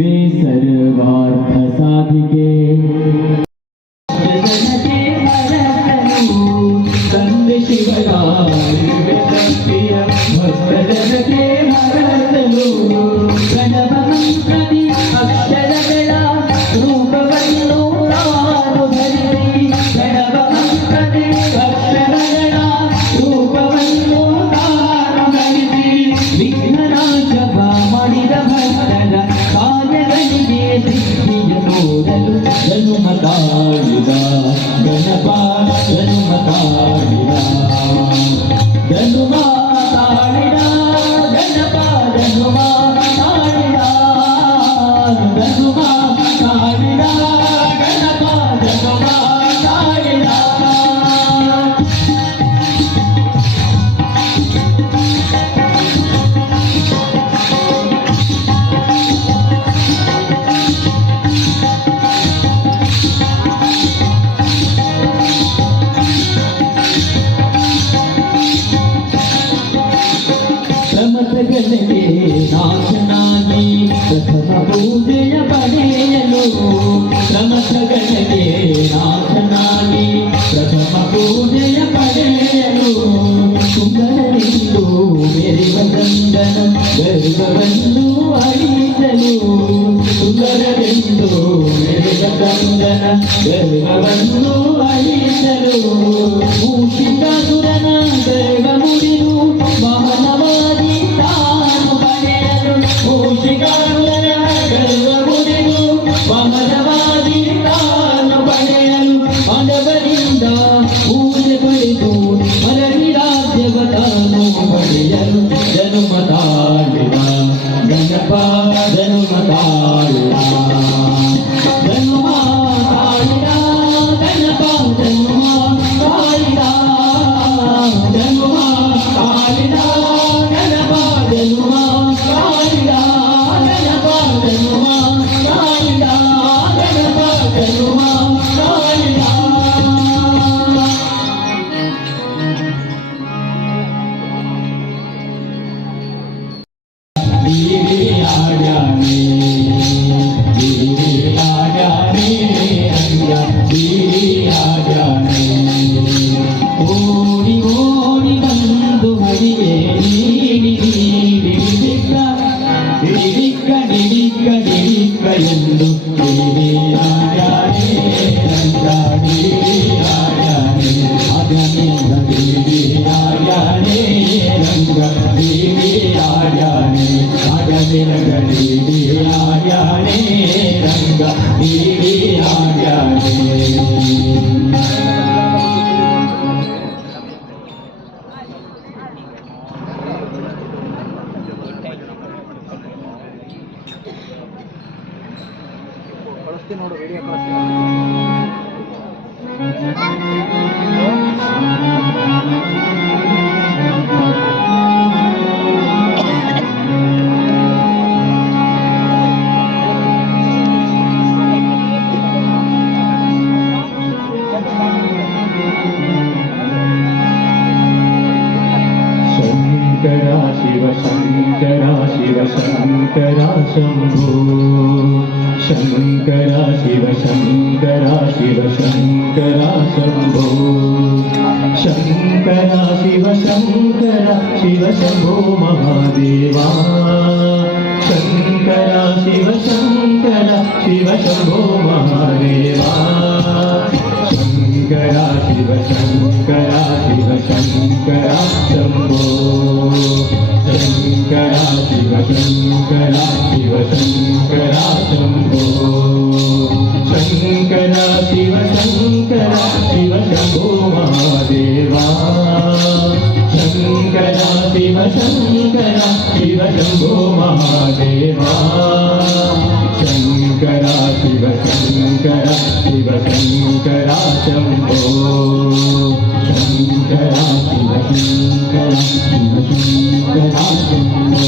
ನೀವೇ ಸರ್ವಾರ್ಥ ಸಾಧಿಗೆ ತಂದೆ ಶಿವರಾಯ ಶಕ್ತಿಯ ಭಕ್ತ ಜನತೆ ಹರಸಲು ಗಣಪ ಮಂತ್ರದಿ ಅಕ್ಷರಗಳ ರೂಪವನ್ನು ನಾನು ಧರಿಸಿ ಗಣಪ ಮಂತ್ರದಿ ಅಕ್ಷರಗಳ ರೂಪವನ್ನು ನಾನು ಧರಿಸಿ ವಿಘ್ನರಾಜ ಮಾಡಿದ ಭಕ್ತರ ಕಾರ್ಯಗಳಿಗೆ ಸಿದ್ಧಿಯ ನೋಡಲು ಜನುಮ ತಾಳಿದ ಗಣಪ ಜನುಮ ತಾಳಿದ ಜನುಮ ತಾಳಿದ ಗಣಪ ಜನುಮ ತಾಳಿದ ಜನುಮ ತಾಳಿದ ಗಣಪ ಜನುಮ ತಾಳಿದ ಸಮತಗಳಿಗೆ ನಾಶನಾಗಿ ಪ್ರಥಮ ಪೂಜೆಯ ಪಡೆಯಲು ಸಮತಗಳಿಗೆ ನಾಶನಾಗಿ ಪ್ರಥಮ ಪೂಜೆಯ ಪಡೆಯಲು ಸುಂದರನೆಂದು ಮೆರೆವ ಗಂಧನ ಗರ್ವವನ್ನು ಅಳಿಸಲು ಸುಂದರನೆಂದು ಮೆರೆವ ಗಂಧನ ಗರ್ವವನ್ನು ಅಳಿಸಲು ಮೂಷಿಕಾಸುರನ ಗರ್ವ ಮುರಿದು ವಾಹನವಾಗಿ ತಾನು ಪಡೆಯಲು ಮೂಷಿಕಾಸುರನ ಗರ್ವ ಮುರಿದು ವಾಹನವಾಗಿ ತಾನು ಪಡೆಯಲು ಮಾನವರಿಂದ ಪೂಜೆ ಪಡೆದು ಮರಳಿ ರಾಜ್ಯವ ತಾನು ಪಡೆಯಲು ಜನುಮ ತಾಳಿದ ಗಣಪ ಜನುಮ ತಾಳಿದ ಜನುಮ ತಾಳಿದ ಗಣಪ ಜನುಮ ತಾಳಿದ ಜನುಮ ತಾಳಿದ ಗಣಪ ಜನುಮ ತಾಳಿದ ಗಣಪ ಜನುಮ ತಾಳಿದ ಗಣಪ ಜನುಮ ತಾಳಿದ ಓಡಿ ಓಡಿ ಬಂದು ಹರಿಯೇ ಡಿಡಿಕ್ಕ ಡಿಡಿಕ್ಕ ಡಿಡಿಕ್ಕ ಎಂದು ಆಡ್ಯಾನೆ ರಂಗಾಡಿ ಆಡ್ಯಾನೆ ಅಗನಿಂದ ಆಡ್ಯಾನೆ ರಂಗ ಆಡ್ಯಾನೆ ಅಗನಿಂದ ಆಡ್ಯಾನೆ ರಂಗ ಆಡ್ಯಾನೆ ನೋಡು ವಿಡಿಯೋ शंकरा शिव शंकरा शिव शंकरा शंभो शंकरा शिव शंकरा शिव शंकरा शंभो शंकरा शिव शंकरा शिव शंभो महादेवा शंकरा शिव शंकरा शिव शंभो महादेवा शंकरा शिव शंकरा शिव शंकरा शंभो शंकरा शिव शंकरा शिव शंकरा शंभो शंकरा शिव शंकरा शिव शंभो महादेवा शंकरा शिव शंकरा शिव शंभो महादेवा शंकरा शिव शंकरा शिव शंकरा शंभो शंकरा शिव शंकरा शिव शंकरा शंभो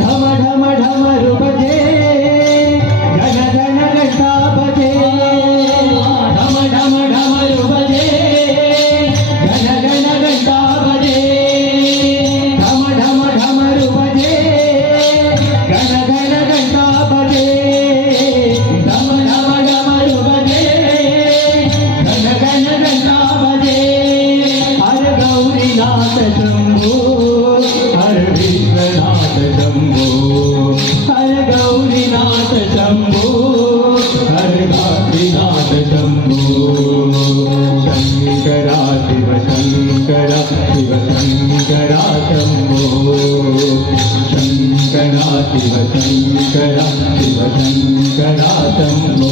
ढम ढम ढमरू बजे घन घन घंटा बजे ढम ढम ढमरू बजे घन घन घंटा बजे ढम ढम ढमरू बजे घन घन घंटा शिवशङ्करा शम्भो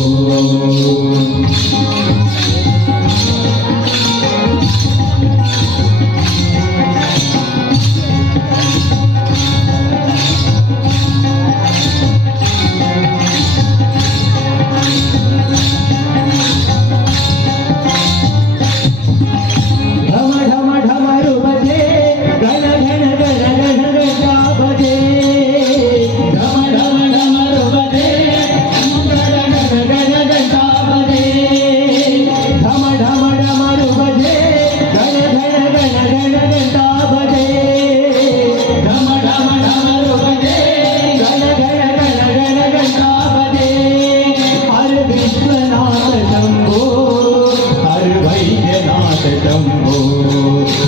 शंभो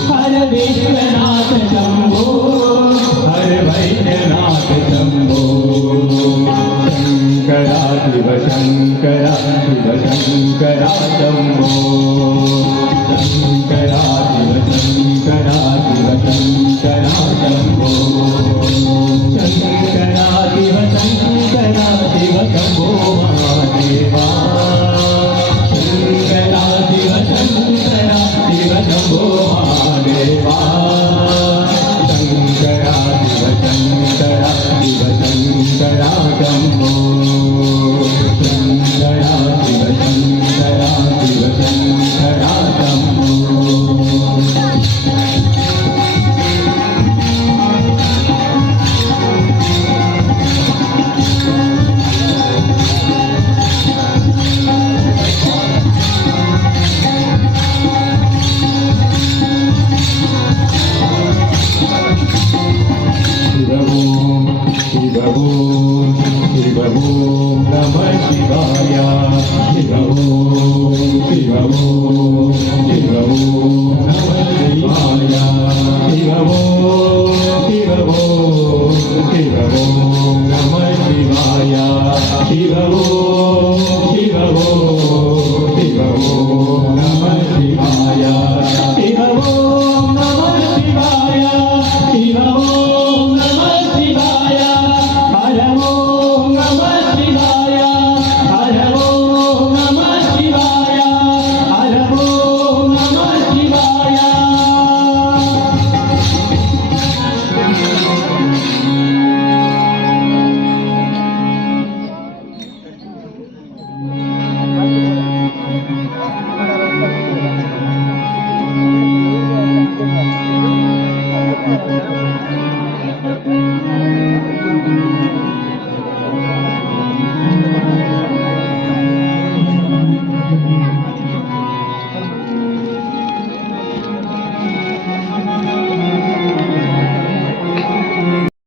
हर विश्वनाथ शंभो हर वैद्यनाथ शंभो शंकरा शिव शंकरा शंभो शंकरा शिव शंकरा शंभो शंकरा शिव शंकरा शिव शंभो महादेवा शंकरा शिव शंकरा शिव शंभो महादेवा शंकरा शिव शंकरा शंभो शंकरा शिव शंकरा शंभो शिव ओम नमः शिवाय शिव ओम नमः शिवाय शिव ओम नमः शिवाय शिव ओम